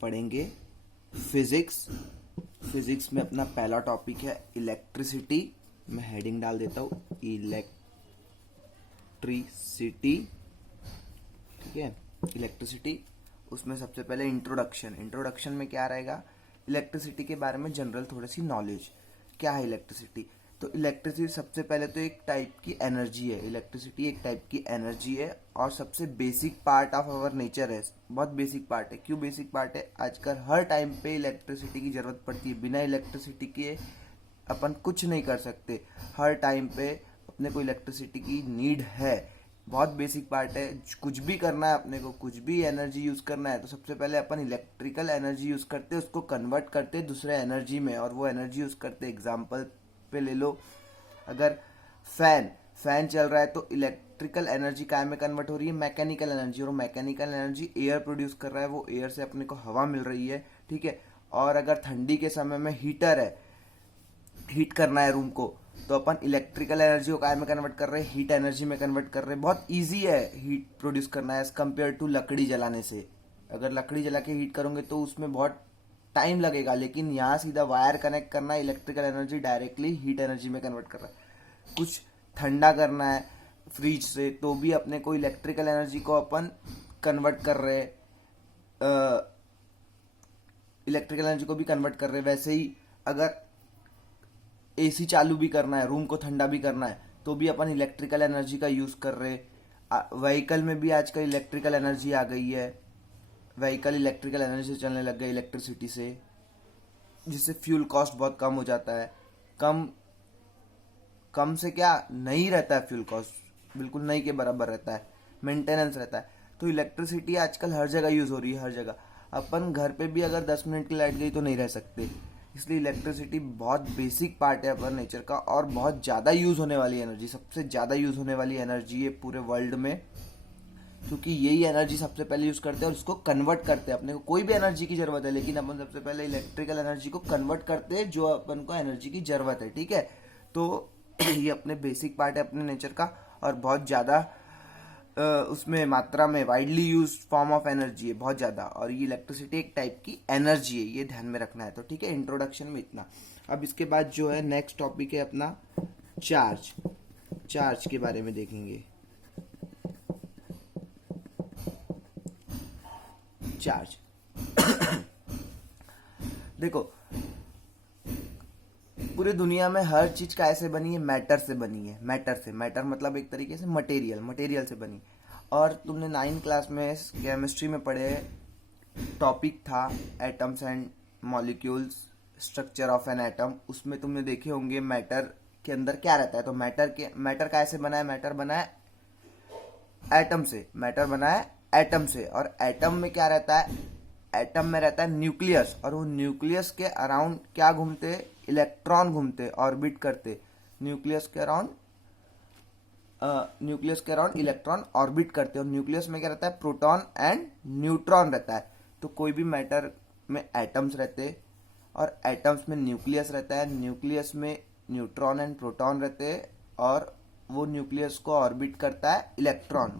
पढ़ेंगे physics. Physics में अपना पहला टॉपिक है इलेक्ट्रिसिटी। मैं हेडिंग डाल देता हूँ इलेक्ट्रिसिटी। ठीक है, इलेक्ट्रिसिटी। उसमें सबसे पहले इंट्रोडक्शन। इंट्रोडक्शन में क्या रहेगा, इलेक्ट्रिसिटी के बारे में जनरल थोड़ी सी नॉलेज। क्या है इलेक्ट्रिसिटी? तो इलेक्ट्रिसिटी सबसे पहले तो एक टाइप की एनर्जी है। इलेक्ट्रिसिटी एक टाइप की एनर्जी है और सबसे basic part of our nature है। बहुत बेसिक पार्ट है। क्यों बेसिक पार्ट है? आजकल हर टाइम पे इलेक्ट्रिसिटी की जरूरत पड़ती है। बिना इलेक्ट्रिसिटी के अपन कुछ नहीं कर सकते। हर टाइम पे अपने को इलेक्ट्रिसिटी की नीड है। बहुत बेसिक पार्ट है। कुछ भी करना है अपने को, कुछ भी एनर्जी यूज करना है, तो सबसे पहले अपन इलेक्ट्रिकल एनर्जी यूज करते हैं, उसको कन्वर्ट करते हैं दूसरे एनर्जी में, और वो एनर्जी यूज करते हैं। एग्जाम्पल पे ले लो, अगर फैन चल रहा है तो इलेक्ट्रिकल एनर्जी काय में कन्वर्ट हो रही है? Mechanical energy. और मैकेनिकल एनर्जी एयर प्रोड्यूस कर रहा है, वो एयर से अपने को हवा मिल रही है। ठीक है। और अगर ठंडी के समय में हीटर है, हीट करना है रूम को, तो अपन इलेक्ट्रिकल एनर्जी को काय में कन्वर्ट कर रहे हैं? हीट एनर्जी में कन्वर्ट कर रहे हैं। बहुत इजी है हीट प्रोड्यूस करना है एज कम्पेयर टू लकड़ी जलाने से। अगर लकड़ी जला के हीट करोगे तो उसमें बहुत टाइम लगेगा, लेकिन यहाँ सीधा वायर कनेक्ट करना है, electrical energy directly heat energy में कन्वर्ट कर रहा है। कुछ ठंडा करना है फ्रिज से, तो भी अपने को इलेक्ट्रिकल एनर्जी को अपन कन्वर्ट कर रहे हैं, इलेक्ट्रिकल एनर्जी को भी कन्वर्ट कर रहे हैं। वैसे ही अगर एसी चालू भी करना है, रूम को ठंडा भी करना है, तो भी अपन इलेक्ट्रिकल एनर्जी का यूज कर रहे हैं। व्हीकल में भी आजकल इलेक्ट्रिकल एनर्जी आ गई है। व्हीकल इलेक्ट्रिकल एनर्जी से चलने लग गए, इलेक्ट्रिसिटी से, जिससे फ्यूल कॉस्ट बहुत कम हो जाता है। कम कम से क्या नहीं रहता है, फ्यूल कॉस्ट बिल्कुल नहीं के बराबर रहता है, मेंटेनेंस रहता है। तो इलेक्ट्रिसिटी आजकल हर जगह यूज हो रही है, हर जगह। अपन घर पे भी अगर 10 मिनट की लाइट गई तो नहीं रह सकते। इसलिए इलेक्ट्रिसिटी बहुत बेसिक पार्ट है अपन नेचर का, और बहुत ज़्यादा यूज होने वाली एनर्जी, सबसे ज़्यादा यूज होने वाली एनर्जी है पूरे वर्ल्ड में, क्योंकि यही एनर्जी सबसे पहले यूज करते हैं और उसको कन्वर्ट करते हैं। अपने को कोई भी एनर्जी की जरूरत है, लेकिन अपन सबसे पहले इलेक्ट्रिकल एनर्जी को कन्वर्ट करते हैं, जो अपन को एनर्जी की जरूरत है। ठीक है, तो ये अपने बेसिक पार्ट है अपने नेचर का, और बहुत ज़्यादा उसमें मात्रा में widely use form of energy है, बहुत ज़्यादा। और ये इलेक्ट्रिसिटी एक टाइप की एनर्जी है, ये ध्यान में रखना है। तो ठीक है, इंट्रोडक्शन में इतना। अब इसके बाद जो है नेक्स्ट टॉपिक है अपना चार्ज। चार्ज के बारे में देखेंगे। चार्ज देखो, पूरी दुनिया में हर चीज कैसे बनी है? मैटर से बनी है। मैटर मतलब एक तरीके से मटेरियल से बनी। और तुमने 9th क्लास में केमिस्ट्री में पढ़े, टॉपिक था atoms and molecules, structure of an atom. उसमें तुमने देखे होंगे मैटर के अंदर क्या रहता है। तो मैटर कैसे बना है? मैटर बना है एटम से। मैटर बना है एटम से। और एटम में क्या रहता है? एटम में रहता है न्यूक्लियस, और वो न्यूक्लियस के अराउंड क्या घूमते? इलेक्ट्रॉन घूमते, ऑर्बिट करते। न्यूक्लियस के अराउंड इलेक्ट्रॉन ऑर्बिट करते हैं। और न्यूक्लियस में क्या रहता है? प्रोटॉन एंड न्यूट्रॉन रहता है। तो कोई भी मैटर में एटम्स रहते, और एटम्स में न्यूक्लियस रहता है, न्यूक्लियस में न्यूट्रॉन एंड प्रोटॉन रहते हैं, और वो न्यूक्लियस को ऑर्बिट करता है इलेक्ट्रॉन।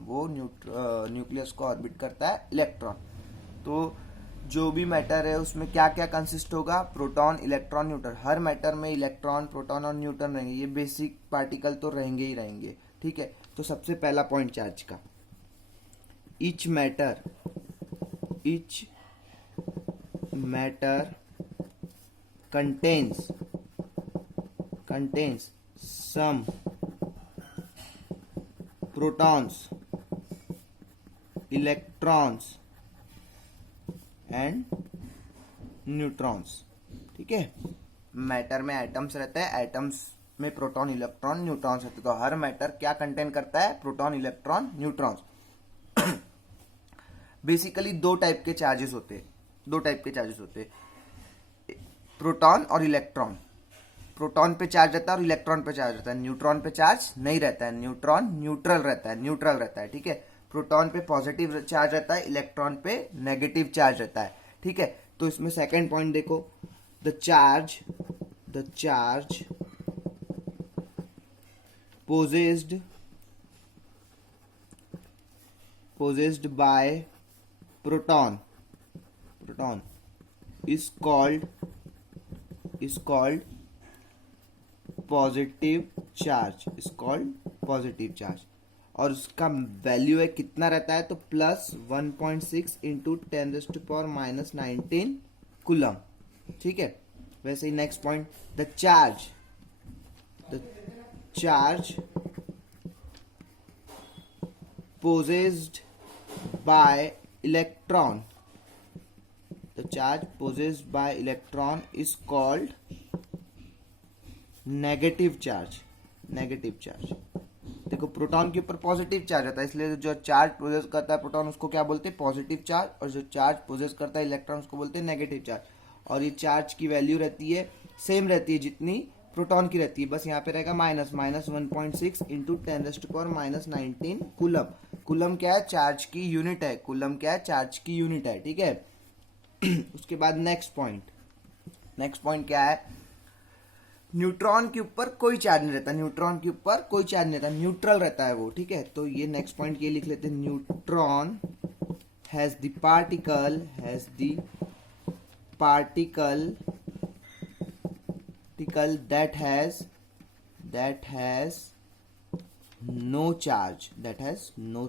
न्यूक्लियस को ऑर्बिट करता है इलेक्ट्रॉन। तो जो भी मैटर है उसमें क्या क्या कंसिस्ट होगा? Proton, electron, neutron. हर मैटर में इलेक्ट्रॉन, प्रोटॉन और न्यूट्रॉन रहेंगे। ये बेसिक पार्टिकल तो रहेंगे ही रहेंगे। ठीक है, तो सबसे पहला पॉइंट चार्ज का, each matter contains some protons, electrons and neutrons. ठीक है, मैटर में एटम्स रहता है, एटम्स में प्रोटॉन, इलेक्ट्रॉन, न्यूट्रॉन्स रहते हैं। तो हर मैटर क्या कंटेन करता है? Proton, electron, neutrons. बेसिकली दो टाइप के चार्जेस होते हैं, प्रोटॉन और इलेक्ट्रॉन। प्रोटॉन पे चार्ज रहता है और इलेक्ट्रॉन पे चार्ज रहता है। न्यूट्रॉन पे चार्ज नहीं रहता है, न्यूट्रॉन न्यूट्रल रहता है। ठीक है, प्रोटॉन पे पॉजिटिव चार्ज रहता है, इलेक्ट्रॉन पे नेगेटिव चार्ज रहता है। ठीक है, तो इसमें सेकंड पॉइंट देखो, the charge possessed by proton proton is called positive charge, is called positive charge, और उसका वैल्यू है कितना रहता है, तो प्लस 1.6 इंटू 10⁻⁻19 कूलम। ठीक है, वैसे ही next point, the charge possessed by electron, the charge possessed by electron is called negative charge. देखो प्रोटॉन के ऊपर पॉजिटिव चार्ज रहता है, इसलिए जो चार्ज पोजेस करता है प्रोटॉन उसको क्या बोलते हैं, पॉजिटिव चार्ज, और जो चार्ज पोजेस करता है इलेक्ट्रॉन उसको बोलते हैं नेगेटिव चार्ज। और ये चार्ज की वैल्यू रहती है सेम रहती है जितनी प्रोटॉन की रहती है, बस यहाँ पे रहेगा माइनस 1.6 इंटू 10⁻⁻19 कूलम। कूलम क्या है, चार्ज की यूनिट है, कूलम क्या है, चार्ज की यूनिट है। ठीक है, उसके बाद नेक्स्ट पॉइंट क्या है, न्यूट्रॉन के ऊपर कोई चार्ज नहीं रहता, न्यूट्रल रहता है वो। ठीक है, तो ये नेक्स्ट पॉइंट ये लिख लेते हैं, neutron has the particle that has no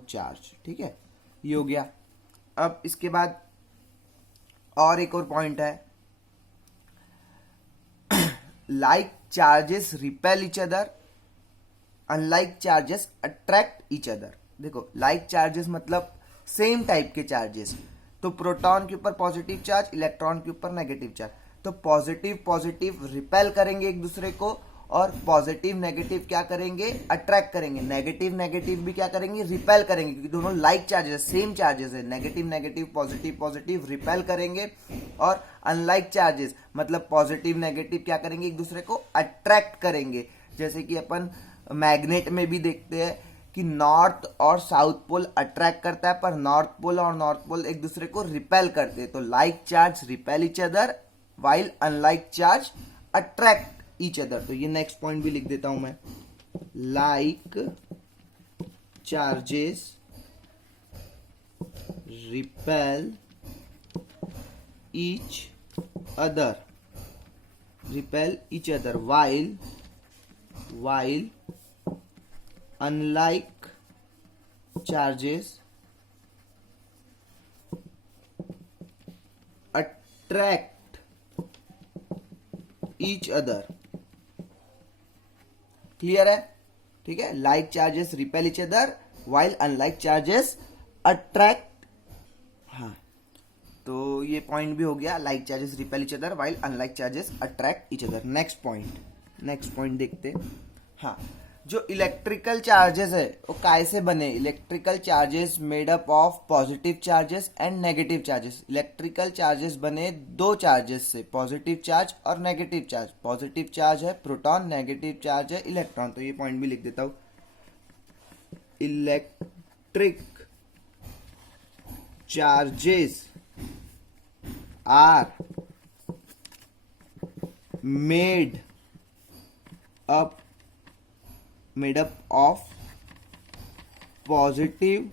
charge, ठीक है, ये हो गया। अब इसके बाद और एक और पॉइंट है, like charges repel each other, unlike charges attract each other। देखो like charges मतलब सेम टाइप के चार्जेस, तो प्रोटॉन के ऊपर पॉजिटिव चार्ज, इलेक्ट्रॉन के ऊपर नेगेटिव चार्ज, तो पॉजिटिव रिपेल करेंगे एक दूसरे को, और पॉजिटिव नेगेटिव क्या करेंगे, अट्रैक्ट करेंगे, नेगेटिव भी क्या करेंगे, रिपेल करेंगे, क्योंकि दोनों लाइक चार्जेस, सेम चार्जेस है, नेगेटिव पॉजिटिव रिपेल करेंगे, और अनलाइक चार्जेस मतलब पॉजिटिव नेगेटिव क्या करेंगे, एक दूसरे को अट्रैक्ट करेंगे। जैसे कि अपन मैग्नेट में भी देखते हैं कि नॉर्थ और साउथ पोल अट्रैक्ट करता है, पर नॉर्थ पोल और नॉर्थ पोल एक दूसरे को रिपेल करते हैं। तो like charge repel each other while unlike charge attract each other. तो ये नेक्स्ट पॉइंट भी लिख देता हूं मैं, like charges repel each other while unlike charges attract each other। Clear है? ठीक है, like charges repel each other while unlike charges attract। हाँ, तो ये पॉइंट भी हो गया, like charges repel each other while unlike charges attract each other। Next point देखते। हाँ, जो इलेक्ट्रिकल चार्जेस है वो कैसे बने, electrical charges made up of positive charges and negative charges. Electrical charges बने दो चार्जेस से, पॉजिटिव चार्ज और नेगेटिव चार्ज। पॉजिटिव चार्ज है प्रोटॉन, नेगेटिव चार्ज है इलेक्ट्रॉन। तो ये पॉइंट भी लिख देता हूं, electric charges are made up of positive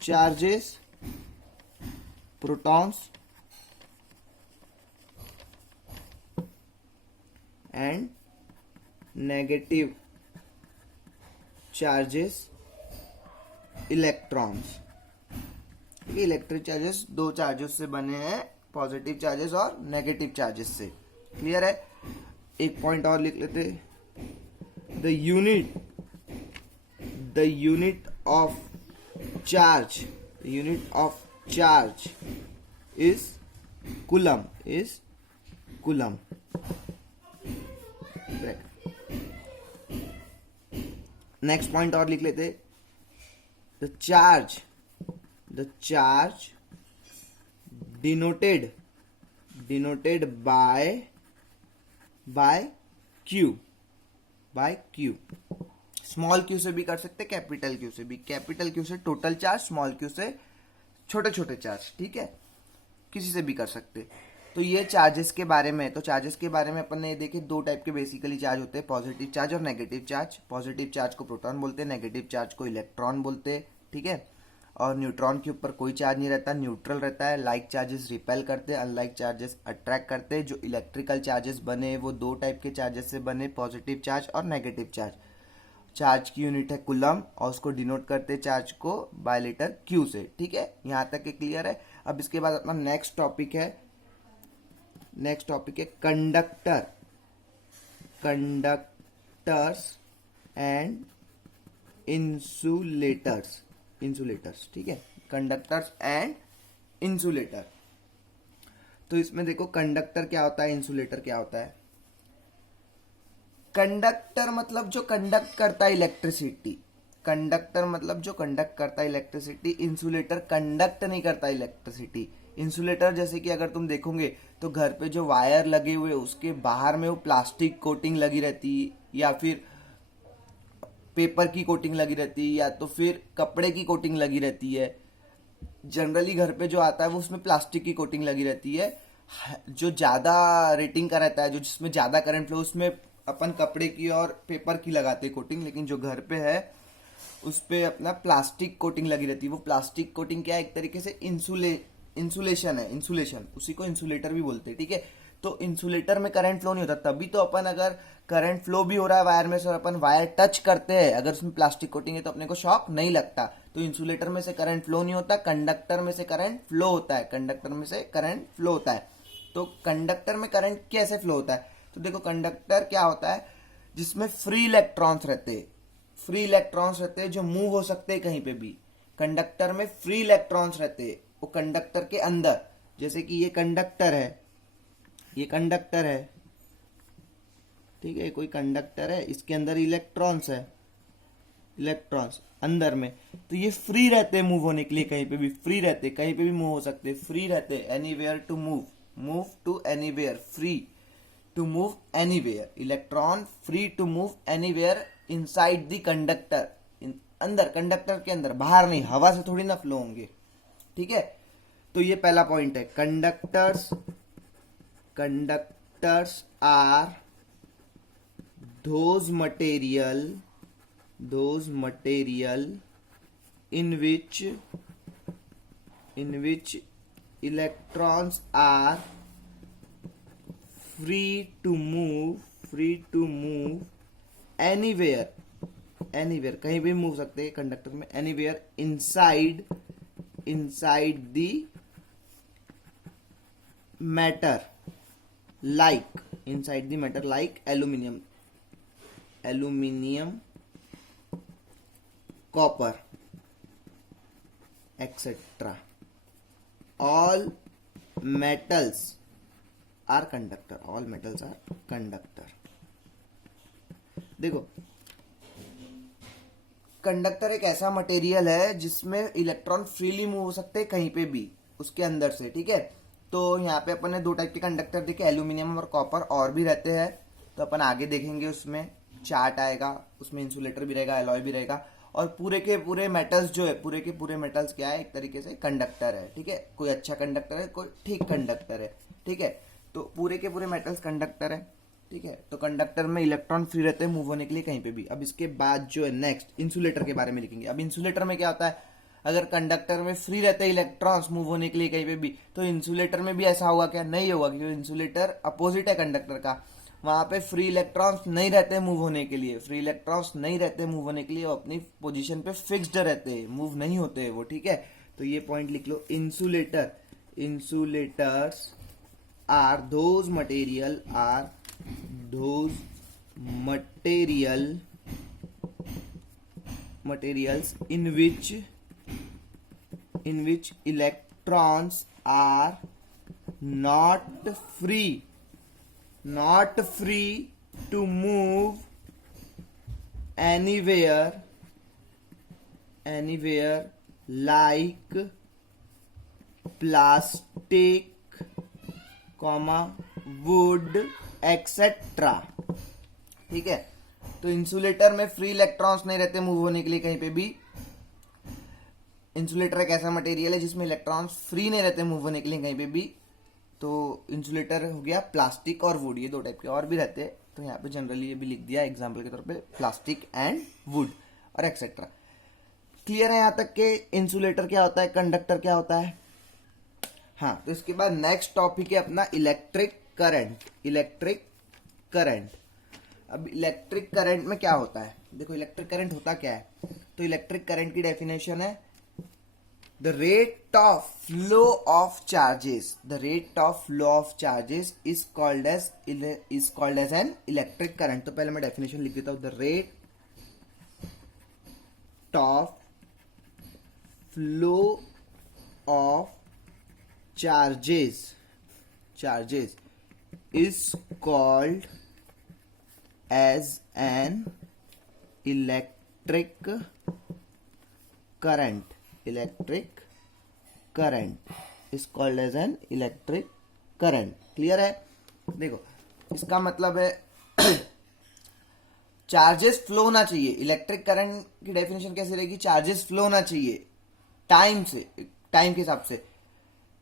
charges protons and negative charges electrons। Electric charges दो चार्जेस से बने हैं, पॉजिटिव चार्जेस और नेगेटिव चार्जेस से। क्लियर है? एक पॉइंट और लिख लेते, the unit of charge is coulomb, next point और लिख लेते, the charge denoted by Q। Small Q से भी कर सकते, कैपिटल क्यू से भी। कैपिटल क्यू से टोटल चार्ज, स्मॉल क्यू से छोटे छोटे चार्ज। ठीक है, किसी से भी कर सकते। तो ये चार्जेस के बारे में। तो चार्जेस के बारे में अपन ने देखे, दो टाइप के बेसिकली चार्ज होते हैं, पॉजिटिव चार्ज और नेगेटिव चार्ज। पॉजिटिव चार्ज को प्रोटॉन बोलते हैं, नेगेटिव चार्ज को इलेक्ट्रॉन बोलते हैं। ठीक है, और न्यूट्रॉन के ऊपर कोई चार्ज नहीं रहता, न्यूट्रल रहता है। लाइक चार्जेस रिपेल करते हैं, अनलाइक चार्जेस अट्रैक्ट करते हैं। जो इलेक्ट्रिकल चार्जेस बने वो दो टाइप के चार्जेस से बने, पॉजिटिव चार्ज और नेगेटिव चार्ज। चार्ज की यूनिट है कूलम और उसको डिनोट करते हैं चार्ज को बाय लीटर क्यू से। ठीक है, यहाँ तक के क्लियर है। अब इसके बाद अपना नेक्स्ट टॉपिक है कंडक्टर, कंडक्टर्स एंड इंसुलेटर्स। ठीक है, कंडक्टर्स एंड इंसुलेटर। तो इसमें देखो कंडक्टर क्या होता है, इंसुलेटर क्या होता है। कंडक्टर मतलब जो कंडक्ट करता है इलेक्ट्रिसिटी, कंडक्टर मतलब जो कंडक्ट करता है इलेक्ट्रिसिटी। इंसुलेटर कंडक्ट नहीं करता इलेक्ट्रिसिटी। इंसुलेटर जैसे कि अगर तुम देखोगे तो घर पे जो वायर लगे हुए उसके बाहर में वो प्लास्टिक कोटिंग लगी रहती है, या फिर पेपर की कोटिंग लगी रहती है, या तो फिर कपड़े की कोटिंग लगी रहती है। जनरली घर पे जो आता है वो उसमें प्लास्टिक की कोटिंग लगी रहती है। जो ज्यादा रेटिंग का रहता है, जो जिसमें ज्यादा करंट फ्लो, उसमें अपन कपड़े की और पेपर की लगाते हैं कोटिंग। लेकिन जो घर पे है उस पे अपना प्लास्टिक कोटिंग लगी रहती है। वो प्लास्टिक कोटिंग क्या है, एक तरीके से इंसुलेशन है, इंसुलेशन, उसी को इंसुलेटर भी बोलते हैं। ठीक है, तो इंसुलेटर में करंट फ्लो नहीं होता। तभी तो अपन अगर करंट फ्लो भी हो रहा है वायर में से और अपन वायर टच करते हैं, अगर उसमें प्लास्टिक कोटिंग है तो अपने को शॉक नहीं लगता। तो इंसुलेटर में से करंट फ्लो नहीं होता, कंडक्टर में से करंट फ्लो होता है, कंडक्टर में से करंट फ्लो होता है। तो कंडक्टर में करंट कैसे फ्लो होता है, तो देखो कंडक्टर क्या होता है, जिसमें फ्री इलेक्ट्रॉन्स रहते हैं, फ्री इलेक्ट्रॉन्स रहते हैं जो मूव हो सकते हैं कहीं पे भी। कंडक्टर में फ्री इलेक्ट्रॉन्स रहते हैं वो कंडक्टर के अंदर। जैसे कि ये कंडक्टर है, ये कंडक्टर है, ठीक है, कोई कंडक्टर है, इसके अंदर इलेक्ट्रॉन्स है, इलेक्ट्रॉन्स अंदर में। तो ये फ्री रहते हैं मूव होने के लिए, कहीं पे भी फ्री रहते, कहीं पे भी मूव हो सकते, फ्री रहते, anywhere to move, move to anywhere, free to move anywhere. Electron free to move anywhere inside the conductor, अंदर, कंडक्टर के अंदर, बाहर नहीं, हवा से थोड़ी ना फ्लो होंगे। ठीक है, तो ये पहला पॉइंट है। Conductors are those material in which electrons are free to move anywhere, कहीं भी मूव सकते हैं कंडक्टर में, anywhere inside the matter, like aluminum, copper, etc. All metals are conductor. देखो, कंडक्टर एक ऐसा मटेरियल है जिसमें इलेक्ट्रॉन फ्रीली मूव हो सकते हैं कहीं पे भी उसके अंदर से। ठीक है, तो यहाँ पे अपन ने दो टाइप के कंडक्टर देखे, एल्यूमिनियम और कॉपर, और भी रहते हैं, तो अपन आगे देखेंगे, उसमें चार्ट आएगा, उसमें इंसुलेटर भी रहेगा, एलॉय भी रहेगा। और पूरे के पूरे मेटल्स जो है, पूरे के पूरे मेटल्स क्या है, एक तरीके से कंडक्टर है। ठीक है, कोई अच्छा कंडक्टर है, कोई ठीक कंडक्टर है। ठीक है, तो पूरे के पूरे मेटल्स कंडक्टर है। ठीक है, तो कंडक्टर में इलेक्ट्रॉन फ्री रहते हैं मूव होने के लिए कहीं पे भी। अब इसके बाद जो है नेक्स्ट इंसुलेटर के बारे में लिखेंगे। अब इंसुलेटर में क्या होता है, अगर कंडक्टर में फ्री रहते हैं इलेक्ट्रॉन्स मूव होने के लिए कहीं पे भी, तो इंसुलेटर में भी ऐसा होगा क्या, नहीं होगा, क्योंकि इंसुलेटर अपोजिट है कंडक्टर का। वहां पे फ्री इलेक्ट्रॉन्स नहीं रहते मूव होने के लिए, फ्री इलेक्ट्रॉन्स नहीं रहते मूव होने के लिए, वो अपनी पोजीशन पे फिक्स्ड रहते हैं, मूव नहीं होते वो। ठीक है, तो ये पॉइंट लिख लो। Insulators are those materials in which electrons are not free to move anywhere like plastic, wood, etc. ठीक है, तो इंसुलेटर में फ्री इलेक्ट्रॉन्स नहीं रहते मूव होने के लिए कहीं पे भी। इंसुलेटर एक ऐसा मटेरियल है जिसमें इलेक्ट्रॉन्स फ्री नहीं रहते मूव होने के लिए कहीं पे भी। तो इंसुलेटर हो गया प्लास्टिक और वुड, ये दो टाइप के और भी रहते हैं, तो यहाँ पे जनरली ये भी लिख दिया एग्जाम्पल के तौर पे, प्लास्टिक एंड वुड और एक्सेट्रा। क्लियर है यहाँ तक के इंसुलेटर क्या होता है, कंडक्टर क्या होता है। हाँ, तो इसके बाद नेक्स्ट टॉपिक है अपना इलेक्ट्रिक करंट। इलेक्ट्रिक करंट, अब इलेक्ट्रिक करंट में क्या होता है, देखो इलेक्ट्रिक करंट होता क्या है। तो इलेक्ट्रिक करंट की डेफिनेशन है the rate of flow of charges, the rate of flow of charges is called as an electric current. तो पहले मैं डेफिनेशन लिख देता हूं, the rate of flow of charges is called as an electric current. Electric current is called as an electric current. Clear है। देखो इसका मतलब है चार्जेस फ्लो होना चाहिए। इलेक्ट्रिक करंट की डेफिनेशन कैसे रहेगी, चार्जेस फ्लो होना चाहिए टाइम के हिसाब से।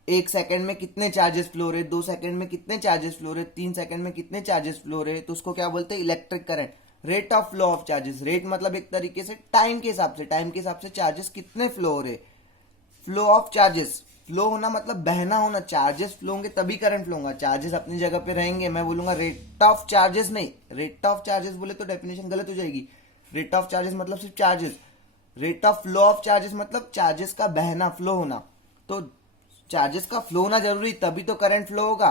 1 सेकंड में कितने चार्जेस फ्लो रहे, 2 सेकंड में कितने चार्जेस फ्लो रहे, 3 सेकंड में कितने चार्जेस फ्लो रहे, तो उसको क्या बोलते हैं, electric current. Rate of flow of charges, rate मतलब एक तरीके से टाइम के हिसाब से चार्जेस कितने फ्लो हो रहे। फ्लो ऑफ चार्जेस, फ्लो होना मतलब बहना होना, चार्जेस फ्लो होंगे तभी करंट फ्लो होगा। चार्जेस अपनी जगह पे रहेंगे, मैं बोलूंगा रेट ऑफ चार्जेस नहीं, रेट ऑफ चार्जेस बोले तो डेफिनेशन गलत हो जाएगी। रेट ऑफ चार्जेस मतलब सिर्फ charges, rate of flow of charges मतलब चार्जेस का बहना, फ्लो होना। तो चार्जेस का फ्लो होना जरूरी, तभी तो करंट फ्लो होगा।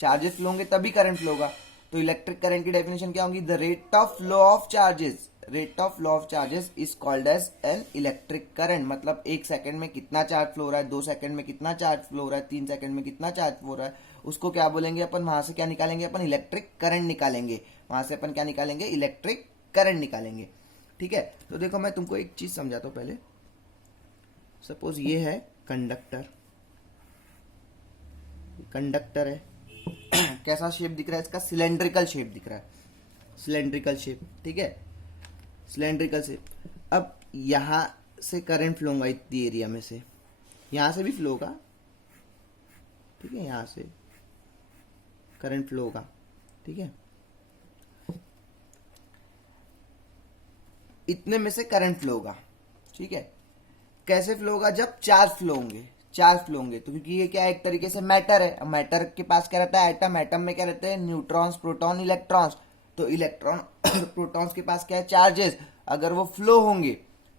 चार्जेस फ्लो होंगे तभी करंट फ्लो होगा। तो इलेक्ट्रिक करंट की डेफिनेशन क्या होगी, the rate of flow of charges, rate of flow of charges is called as an electric current. मतलब 1 सेकंड में कितना चार्ज फ्लो हो रहा है, 2 सेकंड में कितना चार्ज फ्लो हो रहा है, 3 सेकंड में कितना चार्ज फ्लो हो रहा है, उसको क्या बोलेंगे अपन, वहां से क्या निकालेंगे अपन, इलेक्ट्रिक करंट निकालेंगे। वहां से अपन क्या निकालेंगे, इलेक्ट्रिक करंट निकालेंगे। ठीक है, तो देखो मैं तुमको एक चीज समझाता हूं पहले। सपोज ये है कंडक्टर, कंडक्टर है कैसा शेप दिख रहा है इसका, सिलेंड्रिकल शेप दिख रहा है, सिलेंड्रिकल शेप। ठीक है, सिलेंड्रिकल शेप। अब यहां से करंट फ्लो होगा इतनी एरिया में से, यहां से भी फ्लो होगा। ठीक है, यहां से करंट फ्लो होगा। ठीक है, इतने में से करंट फ्लो होगा। ठीक है, कैसे फ्लो होगा, जब चार्ज फ्लो होंगे, चार्ज फ्लो होंगे। तो क्योंकि ये क्या है, एक तरीके से मैटर है। अब मैटर के पास क्या रहता है, एटम, एटम में क्या रहते हैं, न्यूट्रॉन्स, प्रोटॉन, इलेक्ट्रॉन्स। तो इलेक्ट्रॉन प्रोटॉन्स के पास क्या है, चार्जेस। अगर वो फ्लो होंगे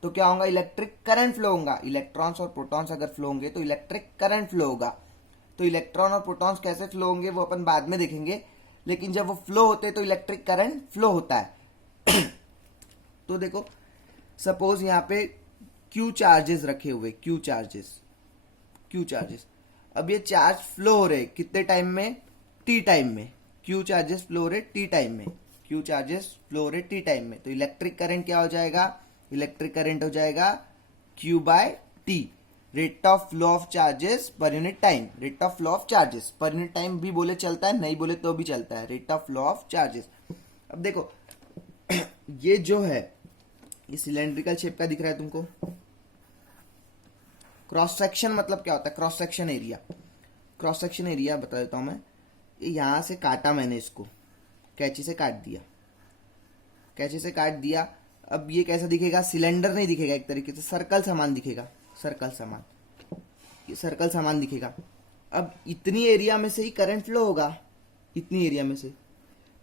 तो क्या होगा, इलेक्ट्रिक करंट फ्लो होगा। इलेक्ट्रॉन्स और प्रोटॉन्स अगर फ्लो होंगे तो इलेक्ट्रिक करंट फ्लो होगा। तो इलेक्ट्रॉन और प्रोटॉन्स कैसे फ्लो होंगे वो अपन बाद में देखेंगे, लेकिन जब वो फ्लो होते तो इलेक्ट्रिक करंट फ्लो होता है। तो देखो सपोज यहाँ पे क्यू चार्जेस रखे हुए, क्यू चार्जेस। अब ये चार्ज फ्लो हो रहे कितने टाइम में, टी टाइम में। क्यू चार्जेस फ्लो हो रहे टी टाइम में, क्यू चार्जेस फ्लो हो रहे टी टाइम में। तो इलेक्ट्रिक करंट क्या हो जाएगा, इलेक्ट्रिक करंट हो जाएगा Q by T, rate of flow of charges per unit time. Rate of flow of charges per unit time भी बोले चलता है, नहीं बोले तो भी चलता है, rate of flow of charges. अब देखो ये जो है, ये सिलेंड्रिकल शेप का दिख रहा है तुमको। क्रॉस सेक्शन मतलब क्या होता है, cross section area. Cross section area बता देता हूं मैं। यहां से काटा मैंने इसको, कैंची से काट दिया, कैंची से काट दिया। अब ये कैसा दिखेगा, सिलेंडर नहीं दिखेगा, एक तरीके से सर्कल सामान दिखेगा, सर्कल सामान, ये सर्कल सामान दिखेगा। अब इतनी एरिया में से ही करंट फ्लो होगा, इतनी एरिया में से।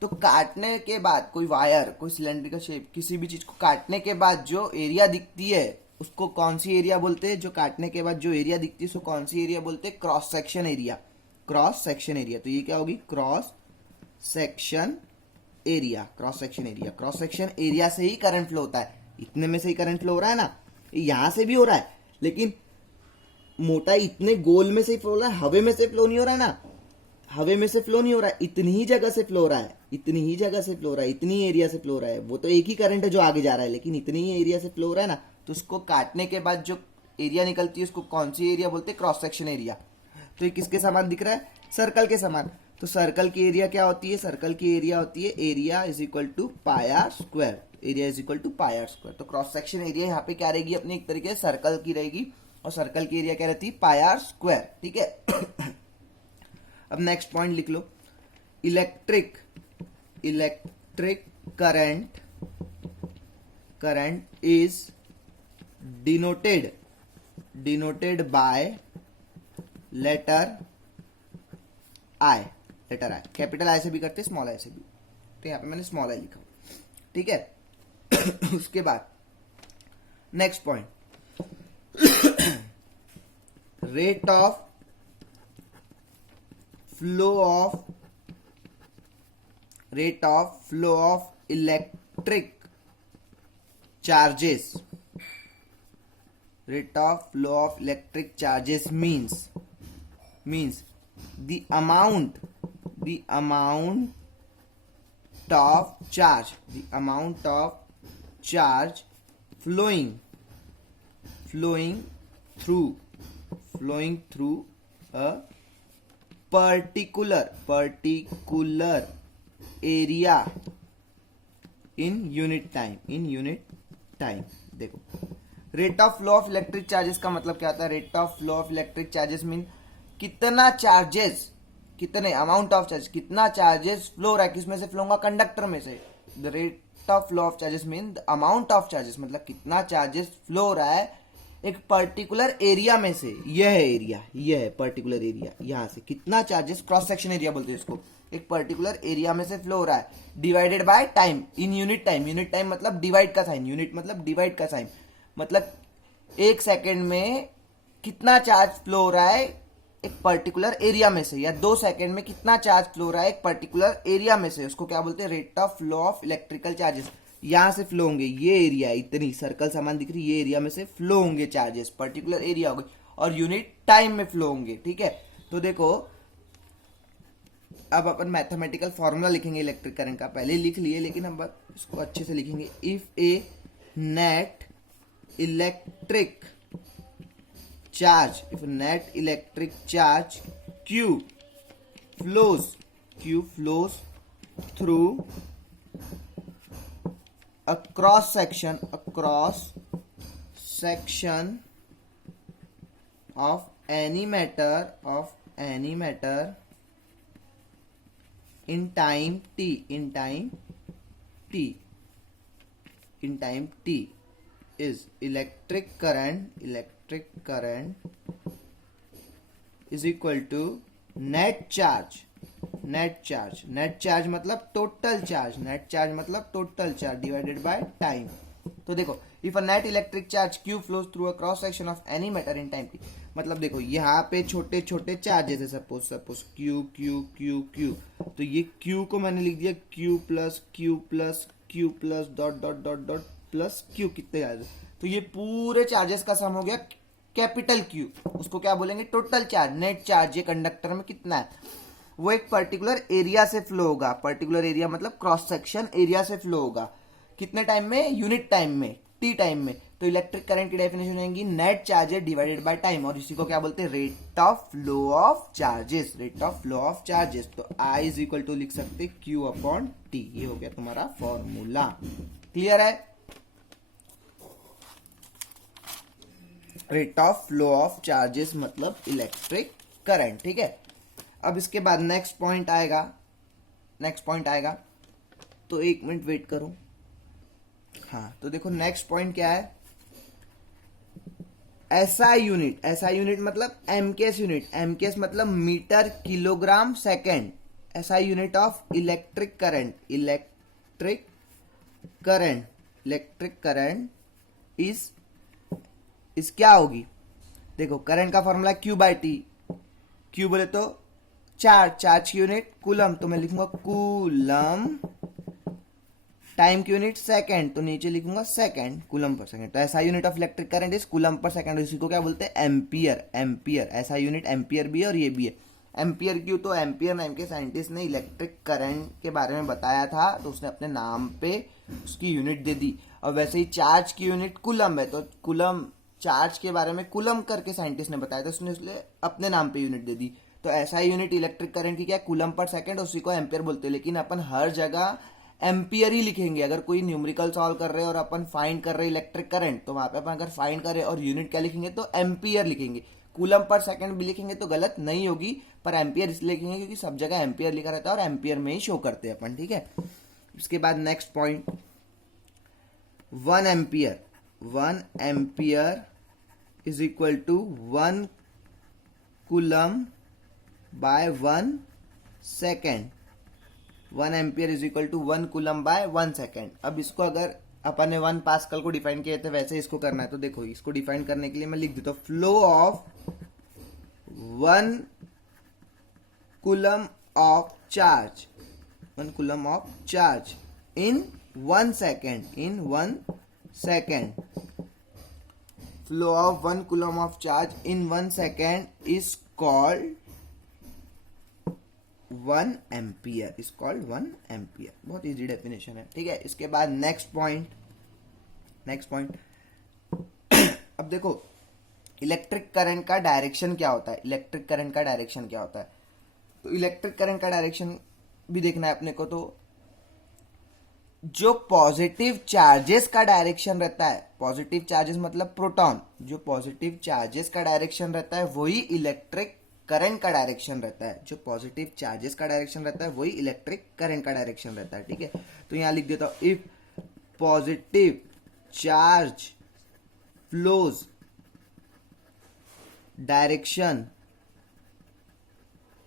तो काटने के बाद कोई वायर, कोई सिलेंड्रिकल शेप, किसी भी चीज को काटने के बाद जो एरिया दिखती है उसको कौन सी एरिया बोलते हैं, जो काटने के बाद जो एरिया दिखती है उसको कौन सी एरिया बोलते हैं, cross section area. Cross section area, तो ये क्या होगी, cross section area. Cross section area, cross section area से ही करंट फ्लो होता है। इतने में से ही करंट फ्लो हो रहा है ना, यहां से भी हो रहा है, लेकिन मोटा इतने गोल में से ही फ्लो हो रहा है, हवे में से फ्लो नहीं हो रहा है ना, हवे में से फ्लो नहीं हो रहा है, इतनी ही जगह से फ्लो हो रहा है, इतनी ही जगह से फ्लो हो रहा है, इतनी एरिया से फ्लो हो रहा है। वो तो एक ही करंट है जो आगे जा रहा है, लेकिन इतनी ही एरिया से फ्लो हो रहा है ना, तो उसको काटने के बाद जो एरिया निकलती है उसको कौन सी एरिया बोलते हैं, क्रॉस सेक्शन एरिया। तो ये किसके समान दिख रहा है, सर्कल के समान। तो सर्कल की एरिया क्या होती है, सर्कल की एरिया होती है area is equal to pi R square, area is equal to pi R square. तो क्रॉस सेक्शन एरिया यहाँ पे क्या रहेगी, अपनी एक तरीके से सर्कल की रहेगी, और सर्कल की एरिया क्या रहती है, पाई आर स्क्वायर। ठीक है। अब नेक्स्ट पॉइंट लिख लो, electric current is denoted by letter I, letter I, capital I से भी करते, स्मॉल आई से भी, तो यहाँ पे मैंने स्मॉल आई लिखा, ठीक है। उसके बाद next point, rate of flow of electric charges, rate of flow of electric charges means the amount of charge flowing through a particular area in unit time। देखो, rate of flow of electric charges का मतलब क्या होता है? Rate of flow of electric charges mean कितना charges, कितने amount of charge, कितना charges flow हो रहा है, किसमें से फ्लो होगा? कंडक्टर में से। The rate of flow of charges mean the amount of charges, मतलब कितना चार्जेस फ्लो हो रहा है एक पर्टिकुलर एरिया में से। यह है एरिया, यह है पर्टिकुलर एरिया, यहां से कितना चार्जेस, क्रॉस सेक्शन एरिया बोलते हैं इसको, एक पर्टिकुलर एरिया में से फ्लो हो रहा है, divided by time in unit time. Unit time मतलब डिवाइड का साइन, यूनिट मतलब डिवाइड का साइन, मतलब एक सेकेंड में कितना चार्ज फ्लो हो रहा है एक पर्टिकुलर एरिया में से, या 2 सेकेंड में कितना चार्ज फ्लो हो रहा है एक पर्टिकुलर एरिया में से, उसको क्या बोलते हैं? Rate of flow of electrical charges. यहां से फ्लो होंगे, ये एरिया इतनी सर्कल सामान दिख रही है, ये एरिया में से फ्लो होंगे चार्जेस, पर्टिकुलर एरिया हो गई, और यूनिट टाइम में फ्लो होंगे, ठीक है। तो देखो, अब अपन मैथमेटिकल फॉर्मूला लिखेंगे इलेक्ट्रिक करंट का, पहले लिख लिए लेकिन अब इसको अच्छे से लिखेंगे। If A net electric charge Q flows through a cross section of any matter in time t is electric current is equal to net charge मतलब total charge divided by time. तो देखो, if a net electric charge Q flows through a cross section of any matter in time t, मतलब देखो यहाँ पे छोटे छोटे charges है, सपोज Q, तो ये Q को मैंने लिख दिया Q plus dot plus Q, कितने चार्जेस, तो ये पूरे चार्जेस का सम हो गया कैपिटल Q, उसको क्या बोलेंगे? Total charge, net charge. ये कंडक्टर में कितना है, वो एक पर्टिकुलर एरिया से फ्लो होगा, पर्टिकुलर एरिया मतलब क्रॉस सेक्शन एरिया से फ्लो होगा, कितने टाइम में? यूनिट टाइम में, टी टाइम में। तो इलेक्ट्रिक करंट की डेफिनेशन रहेगी net charges divided by time, और इसी को क्या बोलते हैं? Rate of flow of charges, तो I इज इक्वल टू लिख सकते Q अपॉन T। ये हो गया तुम्हारा फॉर्मूला, क्लियर है? Rate of flow of charges मतलब इलेक्ट्रिक करंट, ठीक है। अब इसके बाद नेक्स्ट पॉइंट आएगा, तो 1 मिनट वेट करो। हाँ, तो देखो नेक्स्ट पॉइंट क्या है? SI यूनिट मतलब MKS यूनिट, MKS मतलब metre kilogram second. SI unit of electric current is क्या होगी? देखो, करंट का formula Q by T, Q बोले तो चार्ज की यूनिट कूलम, तो मैं लिखूंगा कूलम, टाइम की यूनिट सेकंड, तो नीचे लिखूंगा सेकंड, कूलम पर सेकंड। तो ऐसा unit of electric current is coulomb per second, इसी को क्या बोलते हैं? एम्पियर। ऐसा यूनिट एम्पियर भी है और ये भी है। एम्पियर क्यों? तो एम्पियर नाम के साइंटिस्ट ने इलेक्ट्रिक करंट के बारे में बताया था, तो उसने अपने नाम पे उसकी यूनिट दे दी। और वैसे ही चार्ज की यूनिट कूलम है, तो कूलम, चार्ज के बारे में कूलम करके साइंटिस्ट ने बताया था, उसने इसलिए अपने नाम पे यूनिट दे दी। तो ऐसा यूनिट इलेक्ट्रिक करंट की क्या? कूलम पर सेकंड, उसी को एम्पियर बोलते हैं। लेकिन अपन हर जगह एम्पियर ही लिखेंगे। अगर कोई न्यूमेरिकल सॉल्व कर रहे हैं और अपन फाइंड कर रहे हैं इलेक्ट्रिक करंट, तो वहां पे अपन अगर फाइंड करें और यूनिट क्या लिखेंगे? तो एम्पियर लिखेंगे। कूलम पर सेकंड भी लिखेंगे तो गलत नहीं होगी, पर एम्पियर इसलिए लिखेंगे क्योंकि सब जगह एम्पियर लिखा रहता है और एम्पियर में ही शो करते हैं अपन, ठीक है। उसके बाद next point, 1 ampere ampere is equal to 1 coulomb by 1 second. 1 ampere is equal to 1 coulomb by 1 second. अब इसको अगर अपन ने 1 पास्कल को डिफाइन किए थे वैसे इसको करना है, तो देखो इसको डिफाइन करने के लिए मैं लिख देता हूं flow of 1 coulomb of charge, 1 coulomb of charge in 1 second, in 1 second. Flow of 1 coulomb of charge in 1 second is called 1 ampere, is called 1 ampere. बहुत इजी डेफिनेशन है, ठीक है। इसके बाद नेक्स्ट पॉइंट अब देखो इलेक्ट्रिक करंट का direction क्या होता है, इलेक्ट्रिक करंट का डायरेक्शन क्या होता है। तो इलेक्ट्रिक करंट का डायरेक्शन भी देखना है अपने को। तो जो पॉजिटिव चार्जेस का डायरेक्शन रहता है, पॉजिटिव चार्जेस मतलब प्रोटॉन, जो पॉजिटिव चार्जेस का डायरेक्शन रहता है वही इलेक्ट्रिक करंट का डायरेक्शन रहता है। जो पॉजिटिव चार्जेस का डायरेक्शन रहता है वही इलेक्ट्रिक करंट का डायरेक्शन रहता है, ठीक है। तो यहां लिख देता हूं if positive charge flows direction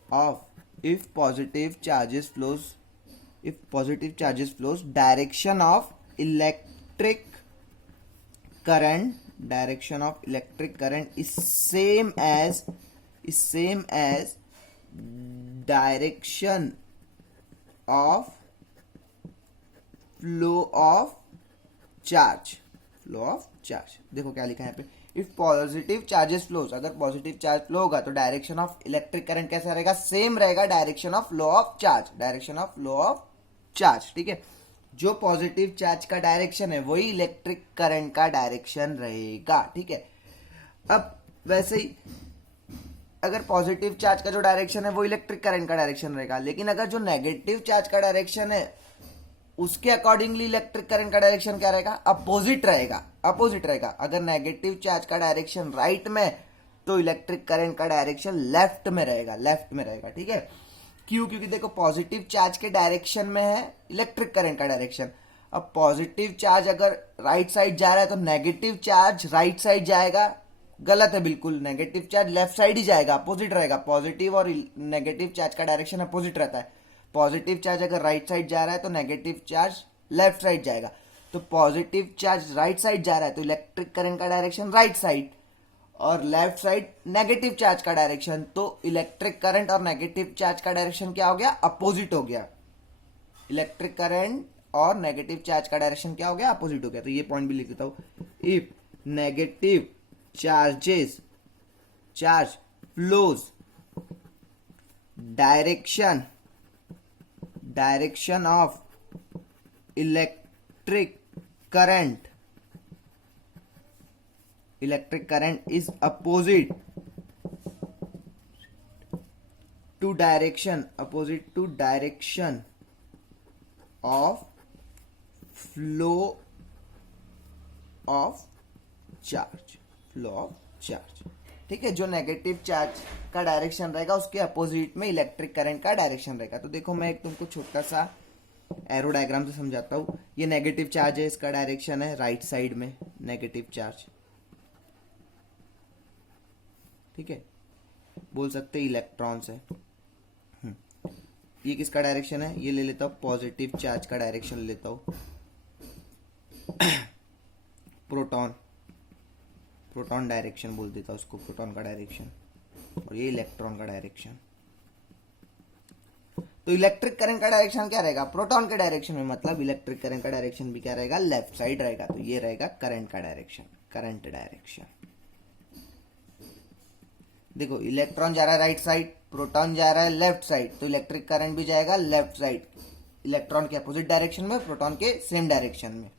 of, if positive charges flows direction of electric current, direction of electric current is same as direction of flow of charge, देखो क्या लिखा है यहाँ पे, इफ पॉजिटिव चार्जेस फ्लोज, अगर पॉजिटिव चार्ज फ्लो होगा तो direction of electric current कैसा रहेगा, सेम रहेगा direction of flow of charge, ठीक है। जो पॉजिटिव चार्ज का डायरेक्शन है वही इलेक्ट्रिक करंट का डायरेक्शन रहेगा, ठीक है। अब वैसे ही अगर पॉजिटिव चार्ज का जो डायरेक्शन है वो इलेक्ट्रिक करंट का डायरेक्शन रहेगा, लेकिन अगर जो नेगेटिव चार्ज का डायरेक्शन है उसके अकॉर्डिंगली इलेक्ट्रिक करंट का डायरेक्शन क्या रहेगा, अपोजिट रहेगा। अगर नेगेटिव चार्ज का डायरेक्शन राइट में तो इलेक्ट्रिक करंट का डायरेक्शन लेफ्ट में रहेगा, ठीक है। क्यों? क्योंकि देखो पॉजिटिव चार्ज के डायरेक्शन में है इलेक्ट्रिक करंट का डायरेक्शन। अब पॉजिटिव चार्ज अगर राइट साइड जा रहा है तो नेगेटिव चार्ज राइट साइड जाएगा, गलत है बिल्कुल। नेगेटिव चार्ज लेफ्ट साइड ही जाएगा, अपोजिट रहेगा। पॉजिटिव और नेगेटिव चार्ज का डायरेक्शन अपोजिट रहता है। पॉजिटिव चार्ज अगर राइट साइड जा रहा है तो नेगेटिव चार्ज लेफ्ट साइड जाएगा। तो पॉजिटिव चार्ज राइट साइड जा रहा है तो इलेक्ट्रिक करंट का डायरेक्शन राइट साइड, और लेफ्ट साइड नेगेटिव चार्ज का डायरेक्शन, तो इलेक्ट्रिक करंट और नेगेटिव चार्ज का डायरेक्शन क्या हो गया, अपोजिट हो गया। इलेक्ट्रिक करंट और नेगेटिव चार्ज का डायरेक्शन क्या हो गया, अपोजिट हो गया। तो ये पॉइंट भी लिख देता हूं, if negative charge flows direction of electric current is opposite to direction of flow of charge, ठीक है। जो नेगेटिव चार्ज का डायरेक्शन रहेगा उसके अपोजिट में इलेक्ट्रिक करंट का डायरेक्शन रहेगा। तो देखो मैं एक तुमको छोटा सा एरो डायग्राम से समझाता हूं। ये नेगेटिव चार्ज है, इसका डायरेक्शन है राइट साइड में, नेगेटिव चार्ज, ठीक है। बोल सकते इलेक्ट्रॉन्स है। ये किसका डायरेक्शन है, ये ले लेता हूं पॉजिटिव चार्ज का डायरेक्शन लेता हूं। प्रोटॉन डायरेक्शन बोल देता हूं उसको, प्रोटॉन का डायरेक्शन, और ये इलेक्ट्रॉन का डायरेक्शन। तो इलेक्ट्रिक करंट का डायरेक्शन क्या रहेगा, प्रोटॉन के डायरेक्शन में, मतलब इलेक्ट्रिक करंट का डायरेक्शन भी क्या रहेगा, लेफ्ट साइड रहेगा। तो ये रहेगा करंट का डायरेक्शन, करंट डायरेक्शन। देखो इलेक्ट्रॉन जा रहा है राइट साइड, प्रोटॉन जा रहा है लेफ्ट साइड, तो इलेक्ट्रिक करंट भी जाएगा लेफ्ट साइड, इलेक्ट्रॉन के अपोजिट डायरेक्शन में, प्रोटॉन के सेम डायरेक्शन में।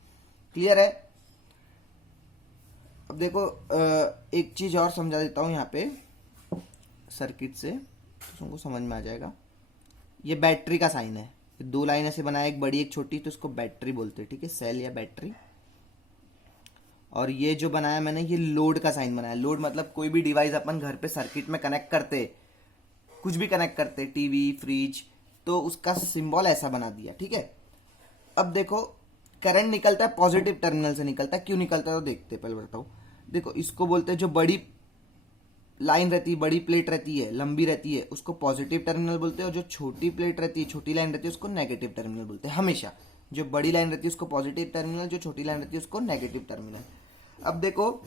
क्लियर है? अब देखो एक चीज और समझा देता हूं यहाँ पे सर्किट से, तो तुमको समझ में आ जाएगा। ये बैटरी का साइन है, दो लाइन ऐसे बनाया, एक बड़ी एक छोटी, तो इसको बैटरी बोलते हैं, ठीक है, सेल या बैटरी। और ये जो बनाया मैंने, ये लोड का साइन बनाया। लोड मतलब कोई भी डिवाइस अपन घर पे सर्किट में कनेक्ट करते, कुछ भी कनेक्ट करते, टीवी, फ्रिज, तो उसका सिंबल ऐसा बना दिया, ठीक है। अब देखो करंट निकलता है पॉजिटिव टर्मिनल से निकलता है। क्यों निकलता है तो देखते हैं, पहले बताओ। देखो इसको बोलते हैं, जो बड़ी लाइन रहती है, बड़ी प्लेट रहती है, लंबी रहती है, उसको पॉजिटिव टर्मिनल बोलते हैं, और जो छोटी प्लेट रहती है, छोटी लाइन रहती है, उसको नेगेटिव टर्मिनल बोलते हैं। हमेशा जो बड़ी लाइन रहती है उसको पॉजिटिव टर्मिनल, जो छोटी लाइन रहती है उसको नेगेटिव टर्मिनल। अब देखो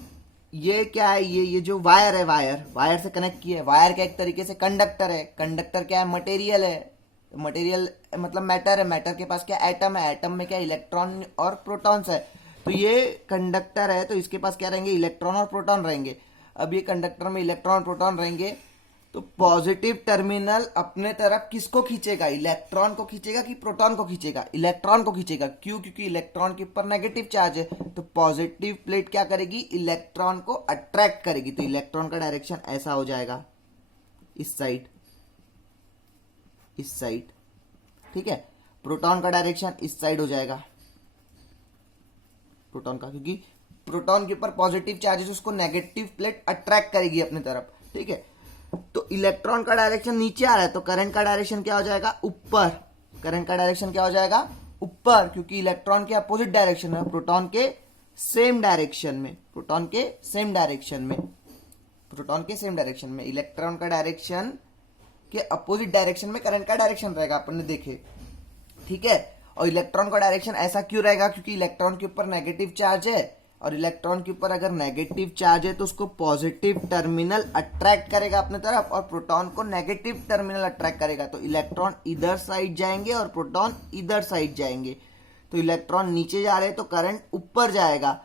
ये क्या है, ये जो वायर है, वायर से कनेक्ट किया है। वायर का एक तरीके से कंडक्टर है। कंडक्टर क्या है, मटेरियल है। मटेरियल मतलब मैटर है। मैटर के पास क्या, एटम है। एटम में क्या, इलेक्ट्रॉन और प्रोटॉन्स है। तो ये कंडक्टर है, तो इसके पास क्या रहेंगे, इलेक्ट्रॉन और प्रोटॉन रहेंगे। अब ये कंडक्टर में इलेक्ट्रॉन और प्रोटॉन रहेंगे, तो पॉजिटिव टर्मिनल अपने तरफ किसको खींचेगा, इलेक्ट्रॉन को खींचेगा कि प्रोटॉन को खींचेगा, इलेक्ट्रॉन को खींचेगा। क्यों, क्योंकि इलेक्ट्रॉन के ऊपर नेगेटिव चार्ज है। तो पॉजिटिव प्लेट क्या करेगी, इलेक्ट्रॉन को अट्रैक्ट करेगी। तो इलेक्ट्रॉन का डायरेक्शन ऐसा हो जाएगा, इस साइड, इस साइड, ठीक है। प्रोटॉन का डायरेक्शन इस साइड हो जाएगा, प्रोटॉन का, क्योंकि प्रोटॉन के ऊपर पॉजिटिव चार्ज है, उसको नेगेटिव प्लेट अट्रैक्ट करेगी अपने तरफ, ठीक है। तो इलेक्ट्रॉन का डायरेक्शन नीचे आ रहा है, तो करंट का डायरेक्शन क्या हो जाएगा, ऊपर। करंट का डायरेक्शन क्या हो जाएगा, ऊपर, क्योंकि इलेक्ट्रॉन के अपोजिट डायरेक्शन में, प्रोटॉन के सेम डायरेक्शन में, प्रोटॉन के सेम डायरेक्शन में, प्रोटॉन के सेम डायरेक्शन में। इलेक्ट्रॉन का डायरेक्शन के अपोजिट डायरेक्शन में करंट का डायरेक्शन रहेगा, अपन ने देखे, ठीक है। और इलेक्ट्रॉन का डायरेक्शन ऐसा क्यों रहेगा, क्योंकि इलेक्ट्रॉन के ऊपर नेगेटिव चार्ज है, और इलेक्ट्रॉन के ऊपर अगर नेगेटिव चार्ज है तो उसको पॉजिटिव टर्मिनल अट्रैक्ट करेगा अपने तरफ, और प्रोटॉन को नेगेटिव टर्मिनल अट्रैक्ट करेगा। तो इलेक्ट्रॉन इधर साइड जाएंगे और प्रोटॉन इधर साइड जाएंगे। तो इलेक्ट्रॉन नीचे जा रहे हैं तो करंट ऊपर जाएगा,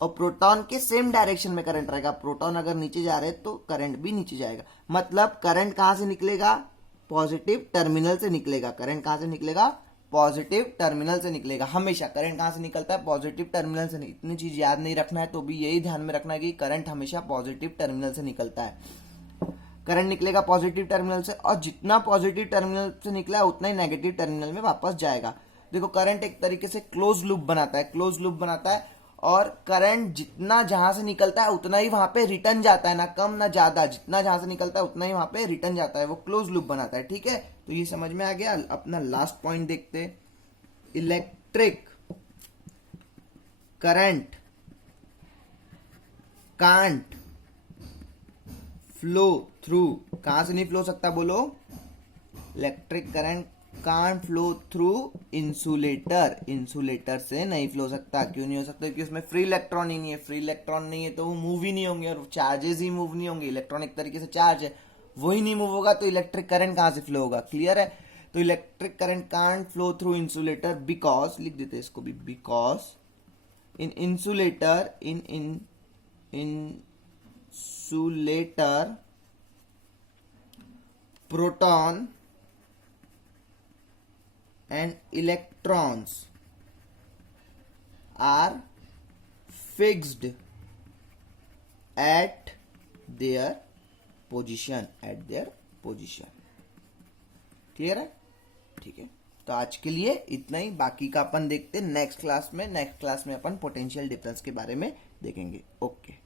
और प्रोटॉन के सेम डायरेक्शन में करंट रहेगा। प्रोटॉन अगर नीचे जा रहे हैं तो करंट भी नीचे जाएगा। मतलब करंट कहां से निकलेगा, पॉजिटिव टर्मिनल से निकलेगा। करंट कहां से निकलेगा, पॉजिटिव टर्मिनल से निकलेगा। हमेशा करंट कहां से निकलता है, पॉजिटिव टर्मिनल से। इतनी चीज याद नहीं रखना है तो भी यही ध्यान में रखना है कि करंट हमेशा पॉजिटिव टर्मिनल से निकलता है। करंट निकलेगा पॉजिटिव टर्मिनल से, और जितना पॉजिटिव टर्मिनल से निकला है उतना ही नेगेटिव टर्मिनल में वापस जाएगा। देखो करंट एक तरीके से क्लोज लूप बनाता है, क्लोज लूप बनाता है, और करंट जितना जहां से निकलता है उतना ही वहां पे रिटर्न जाता है, ना कम ना ज्यादा। जितना जहां से निकलता है उतना ही वहां पे रिटर्न जाता है, वो क्लोज लूप बनाता है, ठीक है। तो ये समझ में आ गया। अपना लास्ट पॉइंट देखते, electric current can't flow through, कहां से नहीं फ्लो सकता, बोलो। Electric current can't flow through insulator, insulator से नहीं फ्लो सकता। क्यों नहीं हो सकता, क्योंकि उसमें फ्री इलेक्ट्रॉन ही नहीं है। फ्री इलेक्ट्रॉन नहीं है तो वो मूव ही नहीं होंगे, और चार्जेस ही मूव नहीं होंगे। इलेक्ट्रॉन एक तरीके से चार्ज है, वही नहीं मूव होगा तो इलेक्ट्रिक करंट कहां से फ्लो होगा, क्लियर है। तो electric current can't flow through insulator because, लिख देते इसको भी, because in insulator, in insulator proton and electrons are fixed at their position, clear है, ठीक है। तो आज के लिए इतना ही, बाकी का अपन देखते हैं नेक्स्ट क्लास में। नेक्स्ट क्लास में अपन पोटेंशियल डिफरेंस के बारे में देखेंगे। ओके।